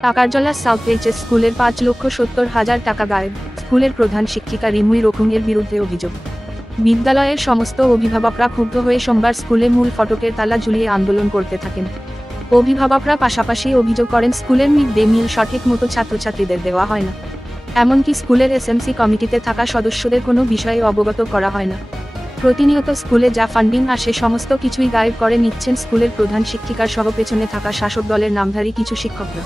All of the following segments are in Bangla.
টাকারজলা সাউথ এইচএস স্কুলের 5,70,000 টাকা গায়েব। স্কুলের প্রধান শিক্ষিকা রিমুই রকুমের বিরুদ্ধে অভিযোগ। বিদ্যালয়ের সমস্ত অভিভাবকরা ক্ষুব্ধ হয়ে সোমবার স্কুলে মূল ফটকের তালা ঝুলিয়ে আন্দোলন করতে থাকেন। অভিভাবকরা পাশাপাশি অভিযোগ করেন স্কুলের মিড ডে মিল সঠিক মতো ছাত্রছাত্রীদের দেওয়া হয় না। এমনকি স্কুলের এসএমসি কমিটিতে থাকা সদস্যদের কোনো বিষয়ে অবগত করা হয় না। প্রতিনিয়ত স্কুলে যা ফান্ডিং আসে সমস্ত কিছুই গায়েব করে নিচ্ছেন স্কুলের প্রধান শিক্ষিকার সহ পেছনে থাকা শাসক দলের নামধারী কিছু শিক্ষকরা।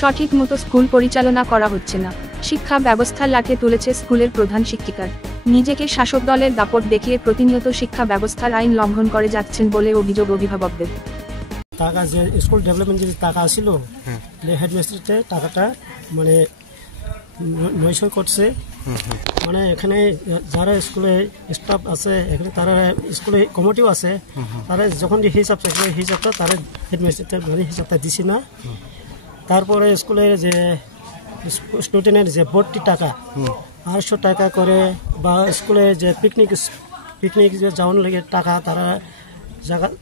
সঠিক মতো স্কুল পরিচালনা করা হচ্ছে না। শিক্ষা ব্যবস্থা লাটে তুলেছে স্কুলের প্রধান শিক্ষিকার। নিজেকে শাসক দলের দাপট দেখিয়ে প্রতিনিয়ত শিক্ষা ব্যবস্থার আইন লঙ্ঘন করে যাচ্ছেন বলে অভিযোগ অভিভাবকদের। টাকা যে স্কুল ডেভেলপমেন্ট যে টাকা আসছিল হেডমাস্টারতে টাকাটা মানে নয়শো করছে। মানে এখানে যারা স্কুলে স্টাফ আছে এখানে তারা স্কুলে কমিটিও আছে, তারা যখন যে হিসাব চাইছে হিসাবটা তারা হেডমাস্টার মানে হিসাবটা দিছি না। তারপরে স্কুলের যে স্টুডেন্টের যে ভর্তি টাকা 800 টাকা করে, বা স্কুলে যে পিকনিক যে যাওয়ার লাগে টাকা তারা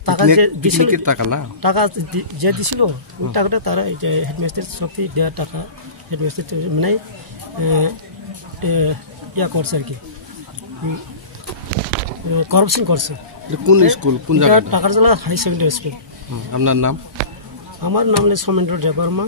টাকা যে টাকা যে দিছিল ওই টাকাটা তারা এই যে হেডমাস্টার শক্তি দেওয়ার টাকা হেডমাস্টার মানে ইয়া করছে আর কি, করাপশন করছে। কোন স্কুল, কোন জায়গা? Takarjala high secondary school. আপনার নাম? আমার নাম হলো সৌমেন্দ্র দেববর্মা।